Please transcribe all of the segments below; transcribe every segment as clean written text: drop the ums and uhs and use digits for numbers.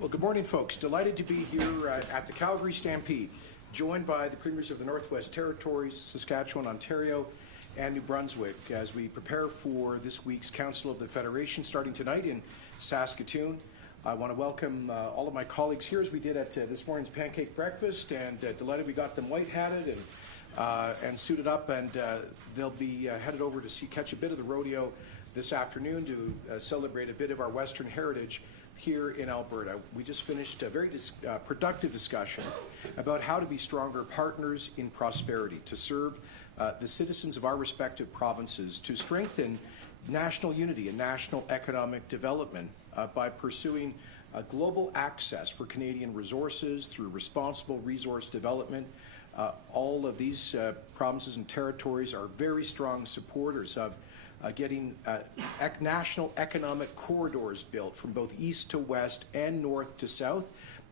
Well, good morning, folks. Delighted to be here at the Calgary Stampede, joined by the Premiers of the Northwest Territories, Saskatchewan, Ontario, and New Brunswick as we prepare for this week's Council of the Federation starting tonight in Saskatoon. I want to welcome all of my colleagues here as we did at this morning's pancake breakfast, and delighted we got them white-hatted and suited up, and they'll be headed over to catch a bit of the rodeo this afternoon to celebrate a bit of our Western heritage here in Alberta. We just finished a very productive discussion about how to be stronger partners in prosperity, to serve the citizens of our respective provinces, to strengthen national unity and national economic development by pursuing global access for Canadian resources through responsible resource development. All of these provinces and territories are very strong supporters of getting national economic corridors built from both east to west and north to south,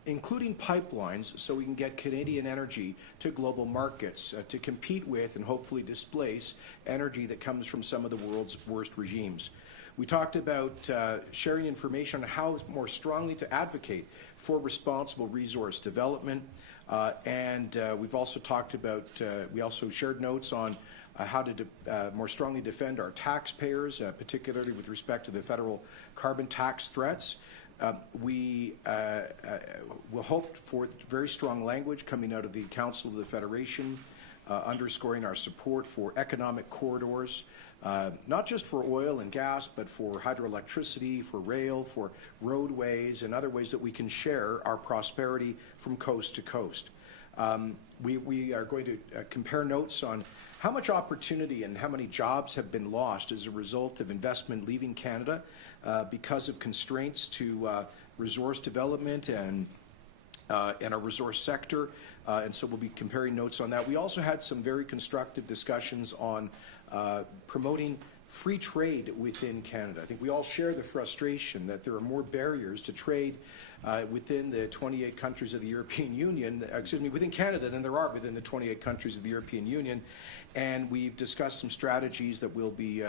including pipelines, so we can get Canadian energy to global markets to compete with and hopefully displace energy that comes from some of the world's worst regimes. We talked about sharing information on how more strongly to advocate for responsible resource development, and we've also talked about, we also shared notes on how to more strongly defend our taxpayers, particularly with respect to the federal carbon tax threats. We will hope for very strong language coming out of the Council of the Federation, underscoring our support for economic corridors, not just for oil and gas, but for hydroelectricity, for rail, for roadways, and other ways that we can share our prosperity from coast to coast. We are going to compare notes on how much opportunity and how many jobs have been lost as a result of investment leaving Canada because of constraints to resource development and our resource sector, and so we'll be comparing notes on that. We also had some very constructive discussions on promoting free trade within Canada. I think we all share the frustration that there are more barriers to trade within the 28 countries of the European Union, within Canada than there are within the 28 countries of the European Union. And we've discussed some strategies that we'll be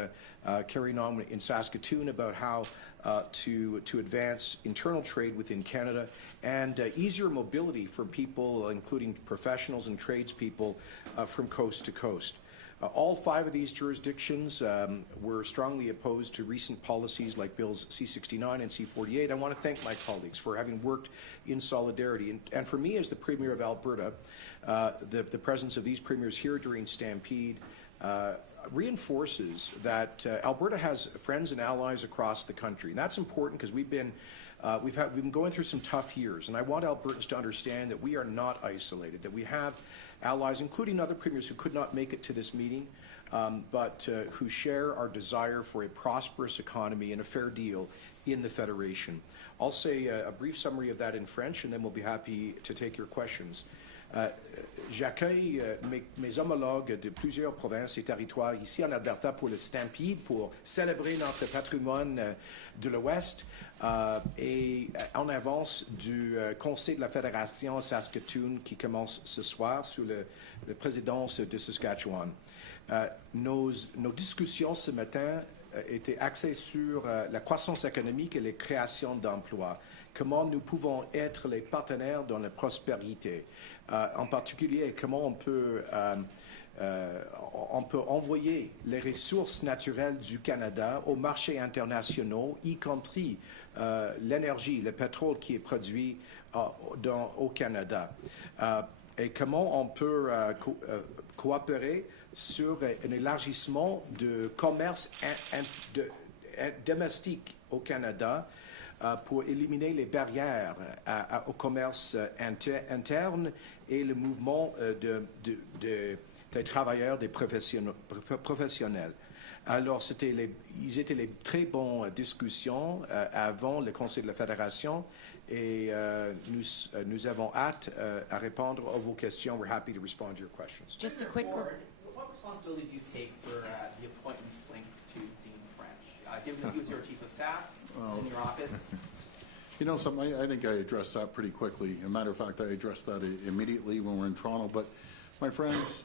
carrying on in Saskatoon about how to advance internal trade within Canada and easier mobility for people, including professionals and tradespeople, from coast to coast. All 5 of these jurisdictions were strongly opposed to recent policies like Bills C-69 and C-48. I want to thank my colleagues for having worked in solidarity. And for me, as the Premier of Alberta, the presence of these premiers here during Stampede reinforces that Alberta has friends and allies across the country. And that's important because we've been going through some tough years. And I want Albertans to understand that we are not isolated, that we have allies, including other premiers who could not make it to this meeting, but who share our desire for a prosperous economy and a fair deal in the Federation. I'll say a brief summary of that in French, and then we'll be happy to take your questions. J'accueille mes homologues de plusieurs provinces et territoires ici en Alberta pour le Stampede, pour célébrer notre patrimoine de l'Ouest et en avance du Conseil de la Fédération Saskatoon qui commence ce soir sous la présidence de Saskatchewan. Nos discussions ce matin étaient axées sur la croissance économique et les créations d'emplois. Comment nous pouvons être les partenaires dans la prospérité. En particulier, comment on peut envoyer les ressources naturelles du Canada aux marchés internationaux, y compris l'énergie, le pétrole qui est produit au Canada. Et comment on peut coopérer sur un élargissement du commerce domestique au Canada pour éliminer les barrières au commerce interne et le mouvement des travailleurs, des professionnels. Alors, ils étaient les très bonnes discussions avant le Conseil de la Fédération et nous avons hâte à répondre à vos questions. We're happy to respond to your questions. Just a quick what responsibility do you take for the appointments linked to Dean French? Given that he was your chief of staff, in your office? You know something, I think I addressed that pretty quickly. As a matter of fact, I addressed that immediately when we're in Toronto. But my friends,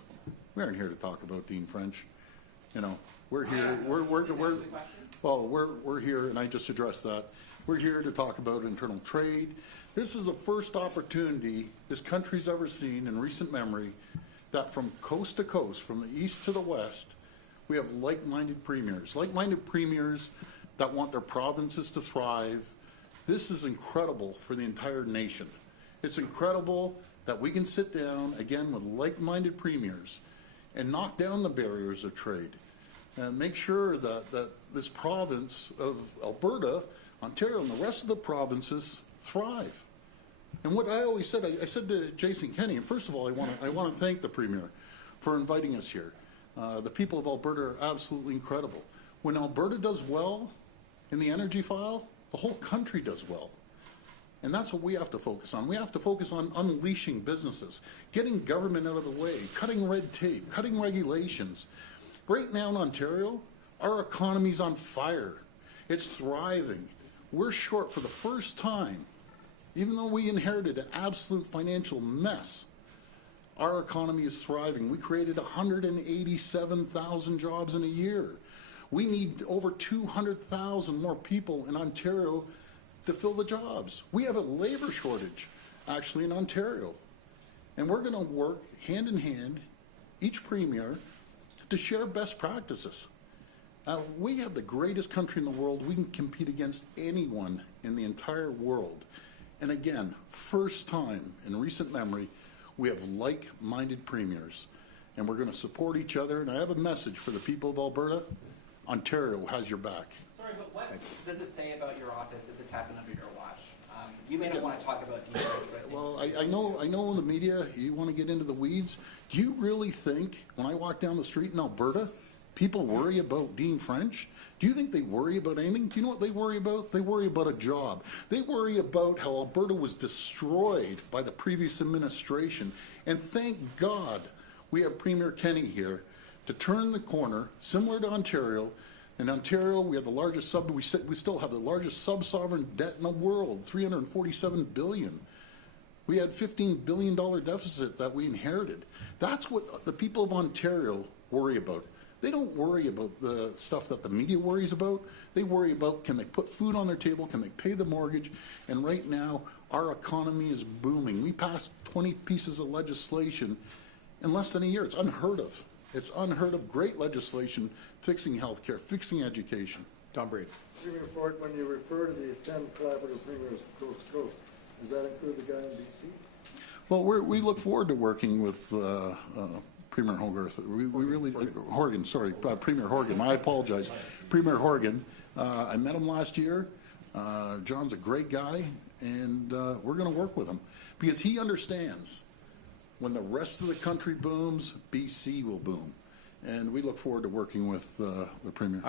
we aren't here to talk about Dean French. You know, we're here. We're here, and I just addressed that. We're here to talk about internal trade. This is the first opportunity this country's ever seen in recent memory that from coast to coast, from the east to the west, we have like-minded premiers that want their provinces to thrive. This is incredible for the entire nation. It's incredible that we can sit down, again, with like-minded premiers and knock down the barriers of trade and make sure that this province of Alberta, Ontario, and the rest of the provinces thrive. And what I always said, I said to Jason Kenney, and first of all, I want to thank the Premier for inviting us here. The people of Alberta are absolutely incredible. When Alberta does well in the energy file, the whole country does well. And that's what we have to focus on. We have to focus on unleashing businesses, getting government out of the way, cutting red tape, cutting regulations. Right now in Ontario, our economy's on fire. It's thriving. We're short for the first time. Even though we inherited an absolute financial mess, our economy is thriving. We created 187,000 jobs in a year. We need over 200,000 more people in Ontario to fill the jobs. We have a labor shortage, actually, in Ontario. And we're going to work hand in hand, each premier, to share best practices. We have the greatest country in the world. We can compete against anyone in the entire world. And again, first time in recent memory, we have like-minded premiers. And we're going to support each other. And I have a message for the people of Alberta. Ontario has your back. Sorry, but what does it say about your office that this happened under your watch? You may not want to talk about Dean French, but well, I know in the media you want to get into the weeds. Do you really think when I walk down the street in Alberta, people worry about Dean French? Do you think they worry about anything? Do you know what they worry about? They worry about a job. They worry about how Alberta was destroyed by the previous administration. And thank God we have Premier Kenney here to turn the corner, similar to Ontario. In Ontario, we have the largest we still have the largest sub-sovereign debt in the world, $347 billion. We had $15 billion deficit that we inherited. That's what the people of Ontario worry about. They don't worry about the stuff that the media worries about. They worry about, can they put food on their table, can they pay the mortgage? And right now, our economy is booming. We passed 20 pieces of legislation in less than a year. It's unheard of. It's unheard of. Great legislation fixing healthcare, fixing education. Don Braid. Premier Ford, when you refer to these 10 collaborative premiers coast to coast, does that include the guy in BC? Well, we look forward to working with Premier Hogarth. We really, Horgan, sorry, Premier Horgan. I apologize. Premier Horgan. I met him last year. John's a great guy, and we're going to work with him because he understands when the rest of the country booms, BC will boom. And we look forward to working with the Premier.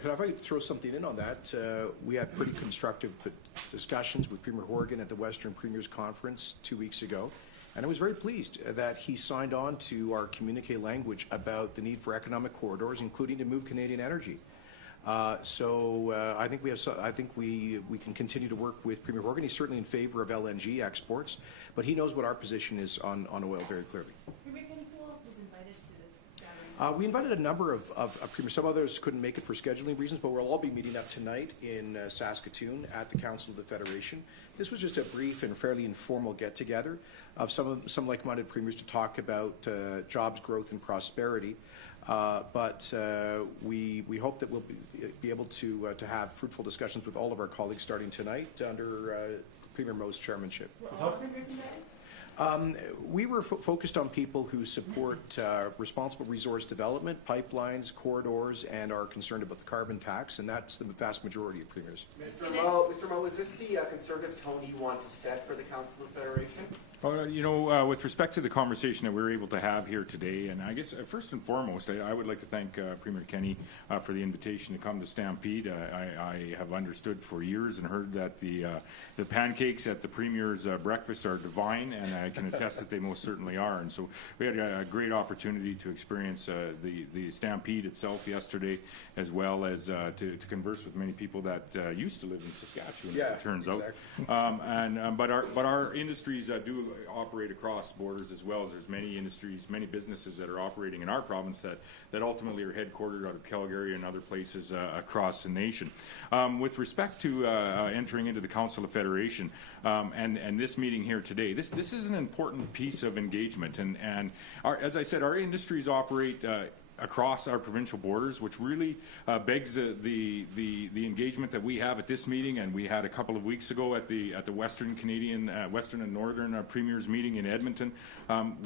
Could I throw something in on that? We had pretty constructive discussions with Premier Horgan at the Western Premiers Conference 2 weeks ago. And I was very pleased that he signed on to our communique language about the need for economic corridors, including to move Canadian energy. So I think we can continue to work with Premier Horgan. He's certainly in favor of LNG exports, but he knows what our position is on oil very clearly. Premier Kenney, who else was invited to this gathering? We invited a number of premiers. Some others couldn't make it for scheduling reasons, but we'll all be meeting up tonight in Saskatoon at the Council of the Federation. This was just a brief and fairly informal get-together of some like-minded premiers to talk about jobs, growth, and prosperity. But we hope that we'll be able to have fruitful discussions with all of our colleagues starting tonight under Premier Mo's chairmanship. Were all premiers invited? We were focused on people who support responsible resource development, pipelines, corridors, and are concerned about the carbon tax, and that's the vast majority of premiers. Mr. Mo, is this the conservative tone you want to set for the Council of Federation? With respect to the conversation that we were able to have here today, and I guess first and foremost, I would like to thank Premier Kenney for the invitation to come to Stampede. I have understood for years and heard that the pancakes at the Premier's breakfast are divine, and I I can attest that they most certainly are. And so we had a great opportunity to experience the Stampede itself yesterday, as well as to converse with many people that used to live in Saskatchewan, as it turns out. But our industries do operate across borders as well. As there's many industries, many businesses that are operating in our province that ultimately are headquartered out of Calgary and other places across the nation. With respect to entering into the Council of Federation and this meeting here today, this is an important piece of engagement. And as I said, our industries operate across our provincial borders, which really begs the engagement that we have at this meeting, and we had a couple of weeks ago at the Western Canadian, Western and Northern Premiers meeting in Edmonton.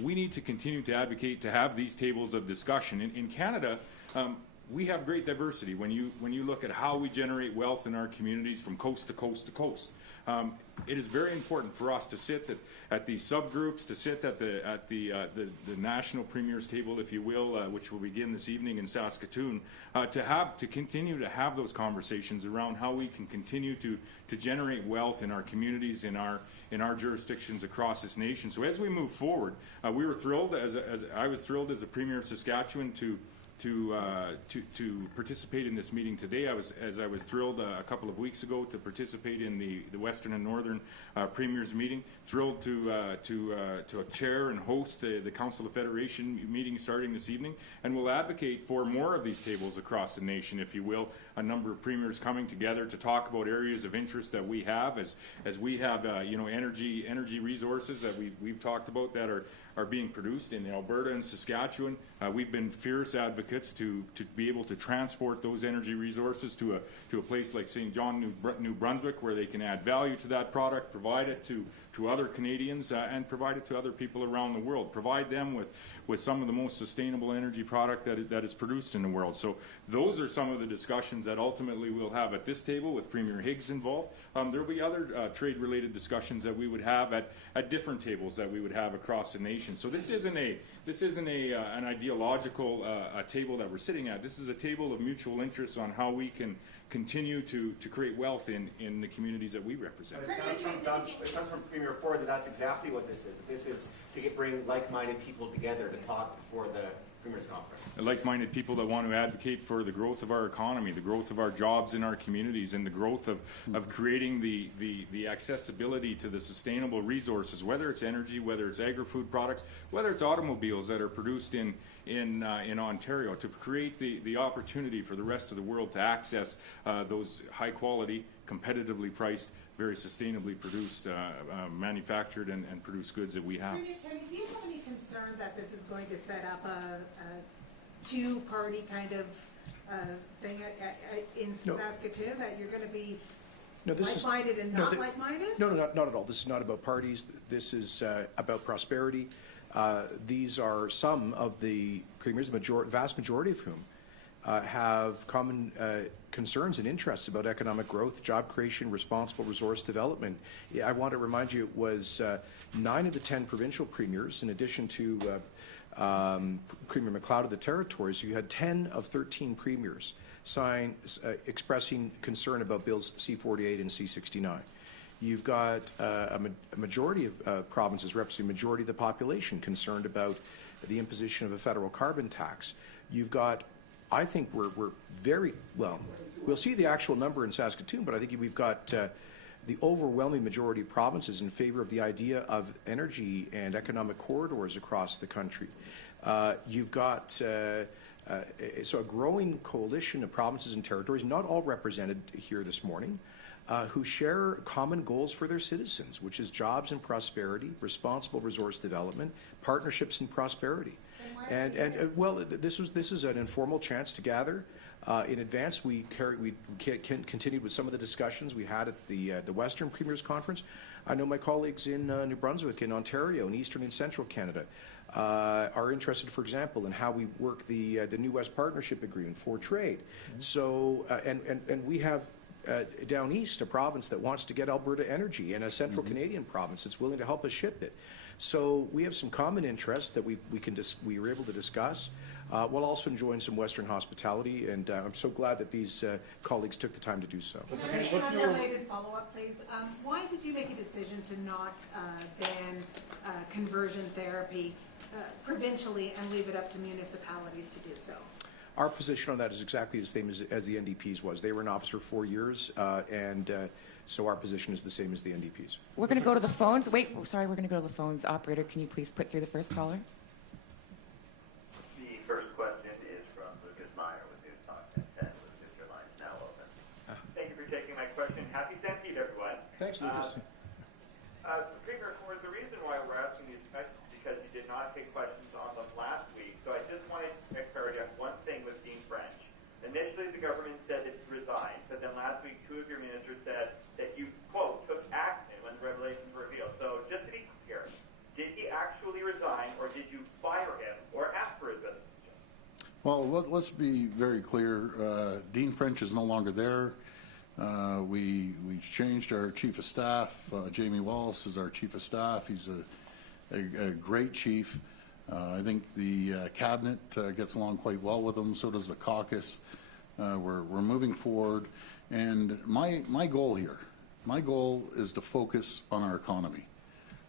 We need to continue to advocate to have these tables of discussion. In Canada, we have great diversity when you look at how we generate wealth in our communities from coast to coast to coast. It is very important for us to sit at these subgroups, to sit at the national premiers table, if you will, which will begin this evening in Saskatoon, to continue to have those conversations around how we can continue to generate wealth in our communities, in our jurisdictions across this nation. So as we move forward, we were thrilled, I was thrilled as a Premier of Saskatchewan to participate in this meeting today. I was thrilled a couple of weeks ago to participate in the Western and Northern Premiers meeting. Thrilled to chair and host the Council of Federation meeting starting this evening, and we'll advocate for more of these tables across the nation, if you will. A number of premiers coming together to talk about areas of interest that we have, as we have energy resources that we've talked about that are being produced in Alberta and Saskatchewan. We've been fierce advocates to be able to transport those energy resources to a place like St. John, New Brunswick, where they can add value to that product, provide it to other Canadians, and provide it to other people around the world. Provide them with some of the most sustainable energy product that is produced in the world. So those are some of the discussions that ultimately we'll have at this table with Premier Higgs involved. There will be other trade-related discussions that we would have at different tables that we would have across the nation. So this isn't an ideological table that we're sitting at. This is a table of mutual interest on how we can continue to create wealth in the communities that we represent. It sounds from Premier Ford that that's exactly what this is. This is to bring like-minded people together to talk before the Premier's Conference. Like-minded people that want to advocate for the growth of our economy, the growth of our jobs in our communities, and the growth of creating the accessibility to the sustainable resources, whether it's energy, whether it's agri-food products, whether it's automobiles that are produced in Ontario, to create the opportunity for the rest of the world to access those high-quality, competitively priced, very sustainably produced, manufactured and produced goods that we have. Premier Kenney, do you have any concern that this is going to set up a two-party kind of thing in Saskatoon, that you're going to be like-minded and not like-minded? No, not at all. This is not about parties. This is about prosperity. These are some of the premiers, vast majority of whom have common concerns and interests about economic growth, job creation, responsible resource development. I want to remind you, it was 9 of the 10 provincial premiers, in addition to Premier McLeod of the Territories. You had 10 of 13 premiers sign expressing concern about Bills C-48 and C-69. You've got a majority of provinces representing a majority of the population concerned about the imposition of a federal carbon tax. You've got, I think we're very, well, we'll see the actual number in Saskatoon, but I think we've got the overwhelming majority of provinces in favor of the idea of energy and economic corridors across the country. You've got so a growing coalition of provinces and territories, not all represented here this morning, who share common goals for their citizens, which is jobs and prosperity, responsible resource development, partnerships and prosperity. And well, this is an informal chance to gather. In advance, we continued with some of the discussions we had at the Western Premiers Conference. I know my colleagues in New Brunswick, in Ontario, in Eastern and Central Canada are interested, for example, in how we work the New West Partnership Agreement for trade. So, and we have down east a province that wants to get Alberta energy, and a central Canadian province that's willing to help us ship it. So we have some common interests that we were able to discuss, while also enjoying some Western hospitality, and I'm so glad that these colleagues took the time to do so. Can I ask a related follow-up, please? Why did you make a decision to not ban conversion therapy provincially and leave it up to municipalities to do so. Our position on that is exactly the same as the NDP's was. They were in office for 4 years, so our position is the same as the NDP's. We're going to go to the phones. Wait, sorry, we're going to go to the phones. Operator, can you please put through the first caller? The first question is from Lucas Meyer with News Talk 1010. Lucas, your line is now open. Thank you for taking my question. Happy Stampede, everyone. Thanks, Lucas. Premier Ford, the reason why we're asking these questions is because you did not take questions on them last week. So I just wanted to make clarity on one thing with Dean French. Initially, the government said it resigned, but then last week, two of your ministers said that you, quote, took action when the revelations were revealed. So just to be clear, did he actually resign, or did you fire him, or ask for his resignation? Well, let's be very clear. Dean French is no longer there. We changed our chief of staff. Jamie Wallace is our chief of staff. He's a great chief. I think the cabinet gets along quite well with him. So does the caucus. We're moving forward. And my goal here, my goal is to focus on our economy.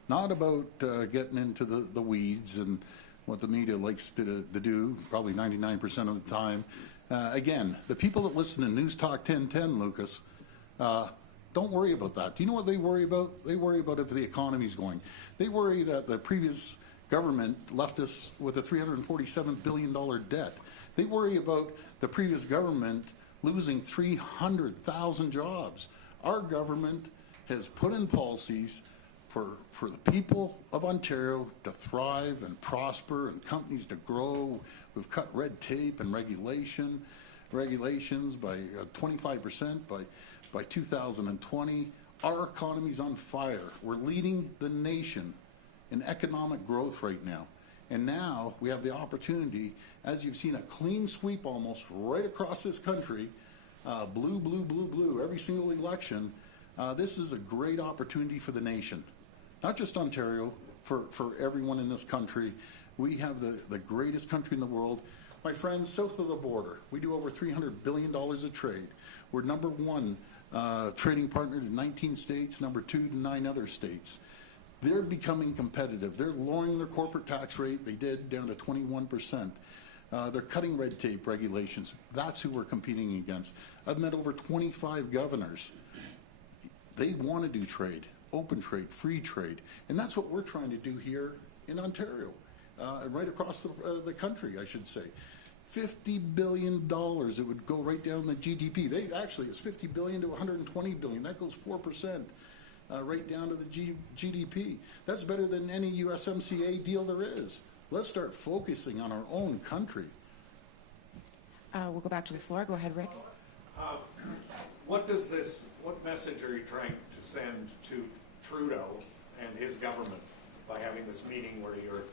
Not about getting into the weeds and what the media likes to do, probably 99% of the time. Again, the people that listen to News Talk 1010, Lucas, don't worry about that. Do you know what they worry about? They worry about if the economy's going. They worry that the previous government left us with a $347 billion debt. They worry about the previous government losing 300,000 jobs. Our government has put in policies for the people of Ontario to thrive and prosper and companies to grow. We've cut red tape and regulations by 25% by 2020. Our economy's on fire. We're leading the nation in economic growth right now. And now we have the opportunity, as you've seen, a clean sweep almost right across this country, blue, blue, blue, blue, every single election. This is a great opportunity for the nation. Not just Ontario, for everyone in this country. We have the greatest country in the world. My friends, south of the border, we do over $300 billion of trade. We're number one trading partner to 19 states, number two to 9 other states. They're becoming competitive. They're lowering their corporate tax rate. They did, down to 21%. They're cutting red tape regulations. That's who we're competing against. I've met over 25 governors. They want to do trade. Open trade, free trade, and that's what we're trying to do here in Ontario, right across the country, I should say. $50 billion, it would go right down the GDP. It's $50 billion to $120 billion. That goes 4%, right down to the GDP. That's better than any USMCA deal there is. Let's start focusing on our own country. We'll go back to the floor. Go ahead, Rick. What message are you trying to send to Trudeau and his government by having this meeting where you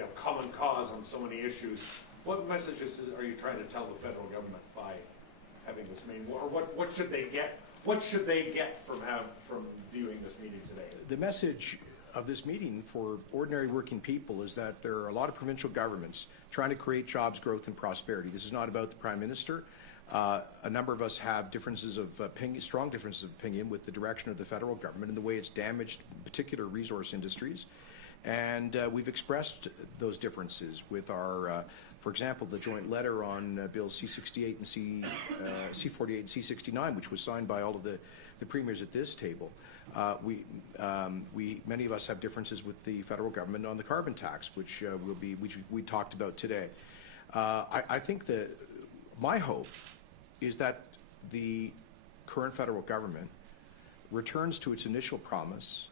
have common cause on so many issues? What messages are you trying to tell the federal government by having this meeting, or what should they get? What should they get from viewing this meeting today? The message of this meeting for ordinary working people is that there are a lot of provincial governments trying to create jobs, growth, and prosperity. This is not about the Prime Minister. A number of us have differences of opinion, strong differences of opinion with the direction of the federal government and the way it's damaged particular resource industries. And we've expressed those differences with our, for example, the joint letter on Bills C-68 and C-48 and C-69, which was signed by all of the premiers at this table. Many of us have differences with the federal government on the carbon tax, which we talked about today. I think that my hope is that the current federal government returns to its initial promise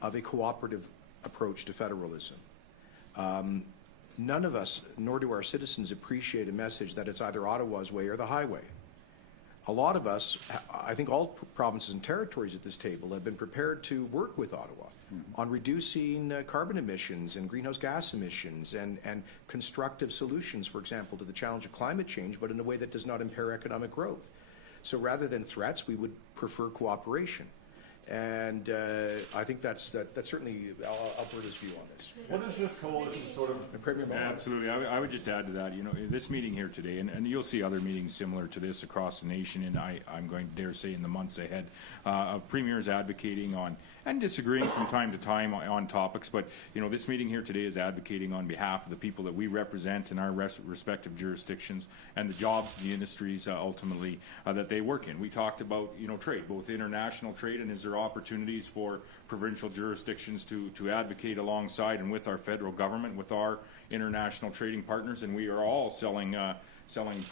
of a cooperative approach to federalism. None of us, nor do our citizens, appreciate a message that it's either Ottawa's way or the highway. A lot of us, I think all provinces and territories at this table have been prepared to work with Ottawa on reducing carbon emissions and greenhouse gas emissions and constructive solutions, for example, to the challenge of climate change, but in a way that does not impair economic growth. So rather than threats, we would prefer cooperation. And I think that's certainly Alberta's view on this. What is this coalition sort of? Absolutely. I would just add to that, this meeting here today, and you'll see other meetings similar to this across the nation, and I'm going to dare say in the months ahead, of premiers advocating on and disagreeing from time to time on topics. But, you know, this meeting here today is advocating on behalf of the people that we represent in our respective jurisdictions and the jobs and the industries ultimately that they work in. We talked about, you know, trade, both international trade, and is there opportunities for provincial jurisdictions to advocate alongside and with our federal government, with our international trading partners, and we are all selling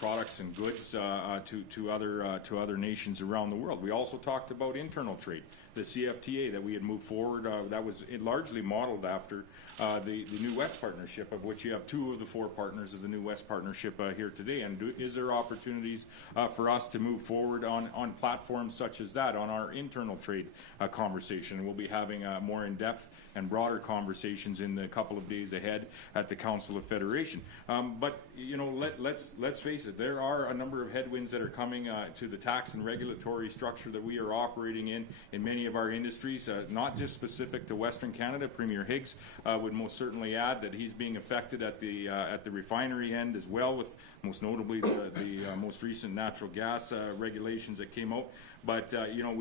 products and goods to other nations around the world. We also talked about internal trade, the CFTA that we had moved forward. That was largely modeled after the New West Partnership, of which you have 2 of the 4 partners of the New West Partnership here today. And is there opportunities for us to move forward on platforms such as that, on our internal trade conversation? And we'll be having more in-depth and broader conversations in the couple of days ahead at the Council of Federation. But, you know, let's face it, there are a number of headwinds that are coming to the tax and regulatory structure that we are operating in many of our industries, not just specific to Western Canada. Premier Higgs would most certainly add that he's being affected at the refinery end as well, with most notably the most recent natural gas regulations that came out. But, you know,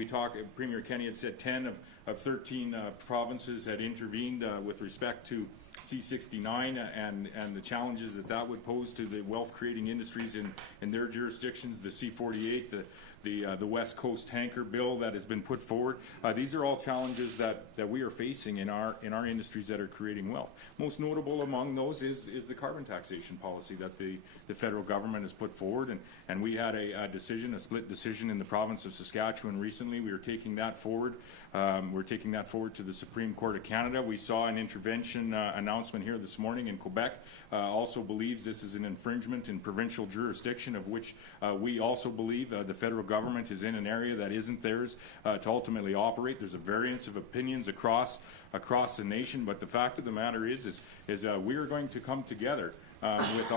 Premier Kenney had said 10 of 13 provinces had intervened with respect to C-69 and the challenges that would pose to the wealth-creating industries in their jurisdictions, the C-48, the West Coast tanker bill that has been put forward. These are all challenges that we are facing in our industries that are creating wealth. Most notable among those is the carbon taxation policy that the federal government has put forward, and we had a split decision in the province of Saskatchewan recently. We are taking that forward. We're taking that forward to the Supreme Court of Canada. We saw an intervention announcement here this morning in Quebec. Also believes this is an infringement in provincial jurisdiction, of which we also believe the federal government is in an area that isn't theirs to ultimately operate. There's a variance of opinions across the nation, but the fact of the matter is we are going to come together with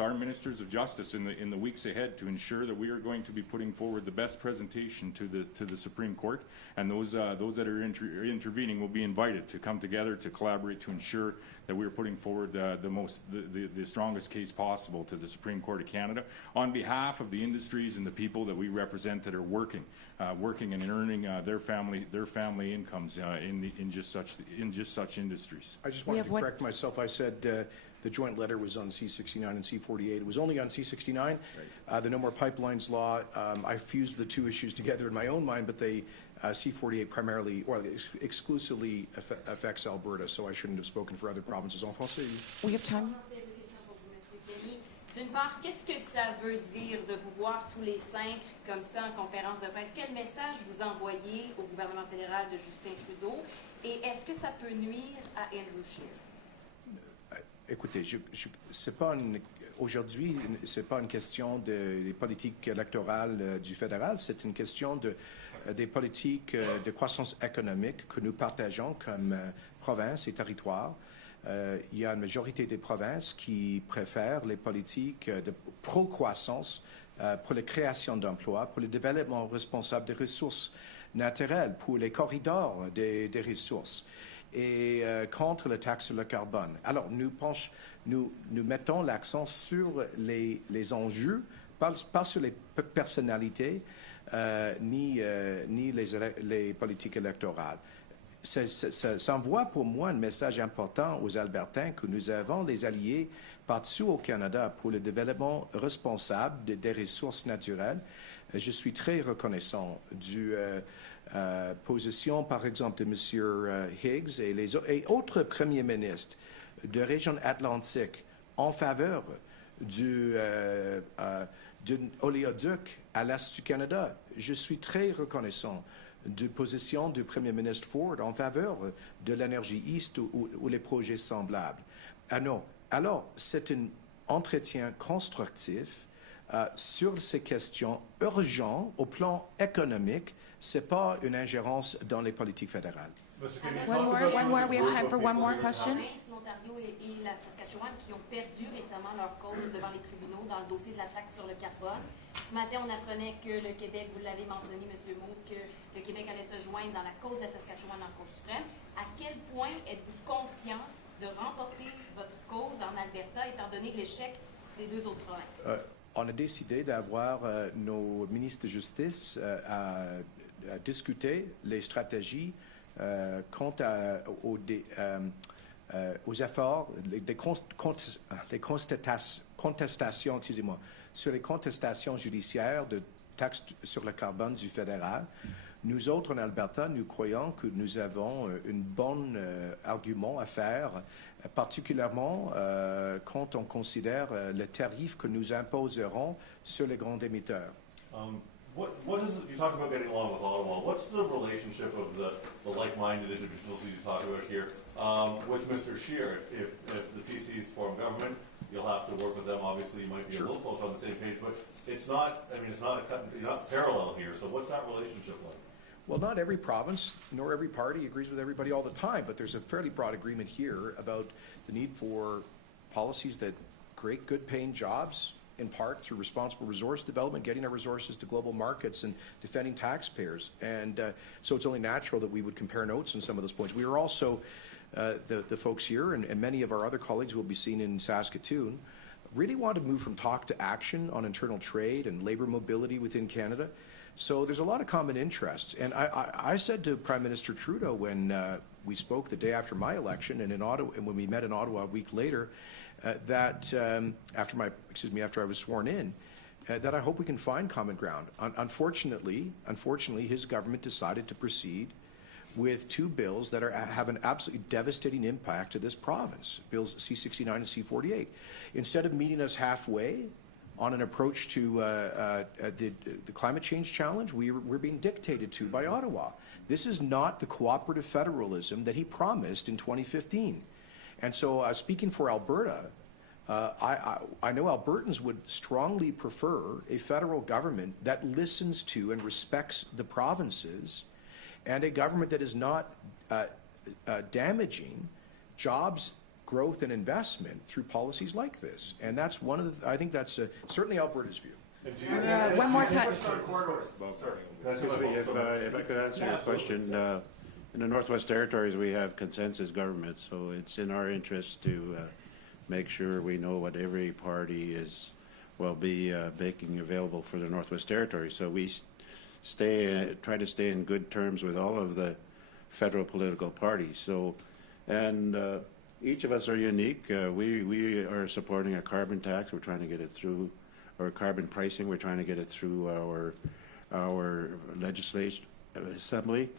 our ministers of justice in the weeks ahead to ensure that we are going to be putting forward the best presentation to the Supreme Court, and those that are intervening will be invited to come together to collaborate to ensure that we are putting forward the strongest case possible to the Supreme Court of Canada on behalf of the industries and the people that we represent that are working and earning their family incomes in just such industries. I just wanted to correct myself. I said the joint letter was on C-69 and C-48. It was only on C-69. Right. The No More Pipelines law, I fused the 2 issues together in my own mind, but they C-48 primarily, or exclusively affects Alberta, so I shouldn't have spoken for other provinces. En français. We have time. D'une part, qu'est-ce que ça veut dire de vous voir tous les 5 comme ça en conférence de presse? Quel message vous envoyez au gouvernement fédéral de Justin Trudeau? Et est-ce que ça peut nuire à Andrew Scheer? Écoutez, aujourd'hui, ce n'est pas une question des politiques électorales du fédéral, c'est une question des politiques de croissance économique que nous partageons comme province et territoire. Il y a une majorité des provinces qui préfèrent les politiques de pro-croissance pour la création d'emplois, pour le développement responsable des ressources naturelles, pour les corridors des ressources, et contre la taxe sur le carbone. Alors, nous mettons l'accent sur les enjeux, pas sur les personnalités, ni les politiques électorales. Ça envoie pour moi un message important aux Albertains que nous avons des alliés partout au Canada pour le développement responsable des ressources naturelles. Je suis très reconnaissant du position, par exemple, de M. Higgs et autres premiers ministres de région atlantique en faveur d'un oléoduc à l'est du Canada. Je suis très reconnaissant de position du premier ministre Ford en faveur de l'énergie East ou les projets semblables. Alors, c'est un entretien constructif sur ces questions urgentes au plan économique. Ce n'est pas une ingérence dans les politiques fédérales. One more. We have time for one more question. L'Ontario et la Saskatchewan qui ont perdu récemment leur cause devant les tribunaux dans le dossier de la taxe sur le carbone. Ce matin, on apprenait que le Québec, vous l'avez mentionné, M. Moe, que le Québec allait se joindre dans la cause de la Saskatchewan en Cour suprême. À quel point êtes-vous confiant de remporter votre cause en Alberta, étant donné l'échec des 2 autres provinces? On a décidé d'avoir nos ministres de justice à discuter les stratégies quant aux efforts, des contestations, excusez-moi, sur les contestations judiciaires de taxes sur le carbone du fédéral. Nous autres, en Alberta, nous croyons que nous avons un bon argument à faire, particulièrement quand on considère le tarif que nous imposerons sur les grands émetteurs. What is it, you talk about getting along with Ottawa, what's the relationship of the like-minded individuals you talk about here with Mr. Scheer? If the PCs form government, you'll have to work with them, obviously you might be a little closer on the same page, but it's not, I mean, it's not you're not parallel here, so what's that relationship like? Well, not every province nor every party agrees with everybody all the time, but there's a fairly broad agreement here about the need for policies that create good paying jobs, in part through responsible resource development, getting our resources to global markets and defending taxpayers. And so it's only natural that we would compare notes on some of those points. We are also, the folks here and many of our other colleagues who will be seen in Saskatoon, really want to move from talk to action on internal trade and labor mobility within Canada. So there's a lot of common interests. And I said to Prime Minister Trudeau when we spoke the day after my election and in Ottawa, and when we met in Ottawa a week later, that after I was sworn in, that I hope we can find common ground. Unfortunately, his government decided to proceed with two bills that have an absolutely devastating impact to this province, Bills C-69 and C-48. Instead of meeting us halfway on an approach to the climate change challenge, we're being dictated to by Ottawa. This is not the cooperative federalism that he promised in 2015. And so speaking for Alberta, I know Albertans would strongly prefer a federal government that listens to and respects the provinces, and a government that is not damaging jobs, growth, and investment through policies like this. And that's one of the, I think that's certainly Alberta's view. One more time. Excuse me, if I could answer your question. In the Northwest Territories, we have consensus government, so it's in our interest to make sure we know what every party will be making available for the Northwest Territories. So we try to stay in good terms with all of the federal political parties. So, and each of us are unique. We are supporting a carbon tax. We're trying to get it through, or carbon pricing. We're trying to get it through our legislative assembly.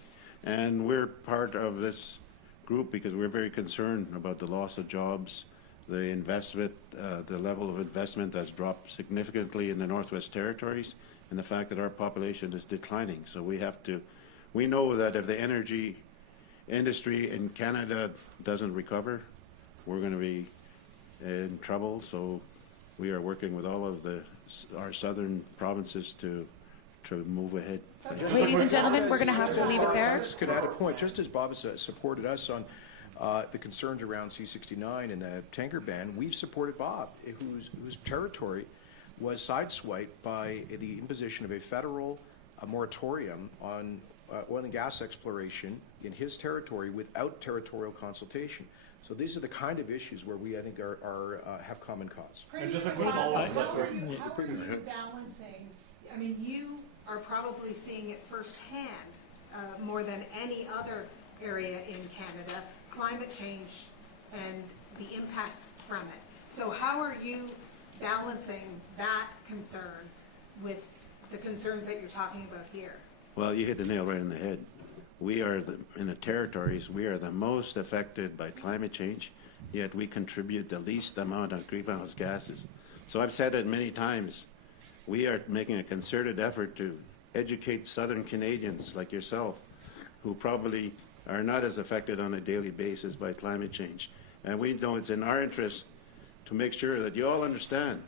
And we're part of this group because we're very concerned about the loss of jobs, the investment, the level of investment that's dropped significantly in the Northwest Territories, and the fact that our population is declining. So we know that if the energy industry in Canada doesn't recover, we're going to be in trouble. So we are working with all of our southern provinces to move ahead. Ladies and gentlemen, we're going to have to leave it there. I just could add a point. Just as Bob has supported us on the concerns around C-69 and the tanker ban, we've supported Bob, whose territory was sideswiped by the imposition of a federal moratorium on oil and gas exploration in his territory without territorial consultation. So these are the kind of issues where we, I think, have common cause. How are you balancing, I mean, you are probably seeing it firsthand more than any other area in Canada, climate change and the impacts from it. So how are you balancing that concern with the concerns that you're talking about here? Well, you hit the nail right on the head. We are, in the territories, we are the most affected by climate change, yet we contribute the least amount of greenhouse gases. So I've said it many times, we are making a concerted effort to educate Southern Canadians like yourself, who probably are not as affected on a daily basis by climate change. And we know it's in our interest to make sure that you all understand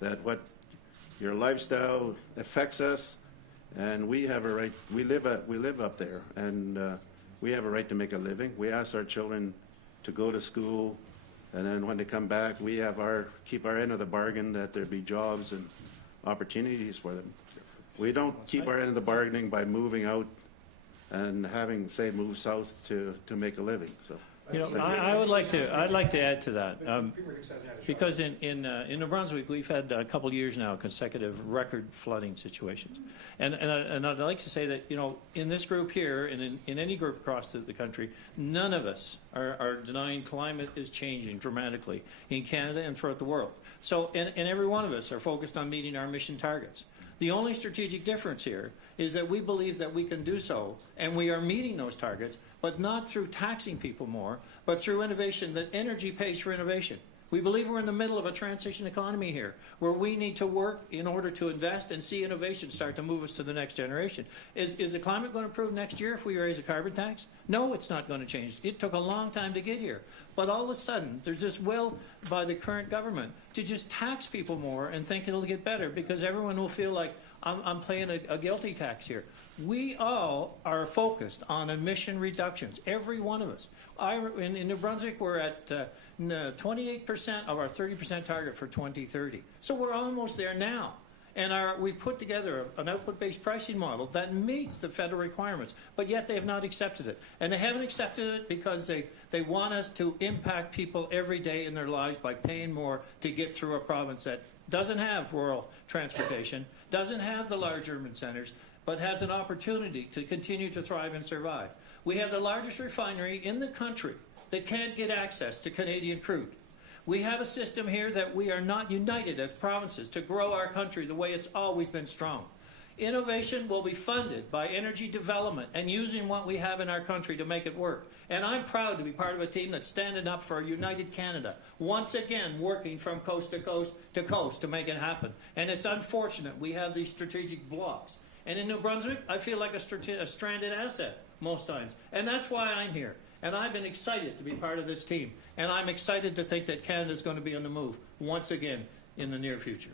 that what your lifestyle affects us, and we have a right, we live up there, and we have a right to make a living. We ask our children to go to school, and then when they come back, we have keep our end of the bargain, that there be jobs and opportunities for them. We don't keep our end of the bargaining by moving out and having, say, move south to make a living. So You know, I'd like to add to that. Premier Hicks hasn't had a shot. Because in New Brunswick, we've had a couple of years now consecutive record flooding situations. And I'd like to say that, you know, in this group here, and in any group across the country, none of us are denying climate is changing dramatically in Canada and throughout the world. So, and every one of us are focused on meeting our mission targets. The only strategic difference here is that we believe that we can do so, and we are meeting those targets, but not through taxing people more, but through innovation, that energy pays for innovation. We believe we're in the middle of a transition economy here, where we need to work in order to invest and see innovation start to move us to the next generation. Is the climate going to improve next year if we raise a carbon tax? No, it's not going to change. It took a long time to get here. But all of a sudden, there's this will by the current government to just tax people more and think it'll get better because everyone will feel like I'm paying a guilty tax here. We all are focused on emission reductions, every one of us. In New Brunswick, we're at 28% of our 30% target for 2030. So we're almost there now. And we've put together an output-based pricing model that meets the federal requirements, but yet they have not accepted it. And they haven't accepted it because they want us to impact people every day in their lives by paying more to get through a province that doesn't have rural transportation, doesn't have the large urban centers, but has an opportunity to continue to thrive and survive. We have the largest refinery in the country that can't get access to Canadian crude. We have a system here that we are not united as provinces to grow our country the way it's always been strong. Innovation will be funded by energy development and using what we have in our country to make it work. And I'm proud to be part of a team that's standing up for a united Canada, once again working from coast to coast to make it happen. And it's unfortunate we have these strategic blocks. And in New Brunswick, I feel like a stranded asset most times. And that's why I'm here. And I've been excited to be part of this team. And I'm excited to think that Canada's going to be on the move once again in the near future.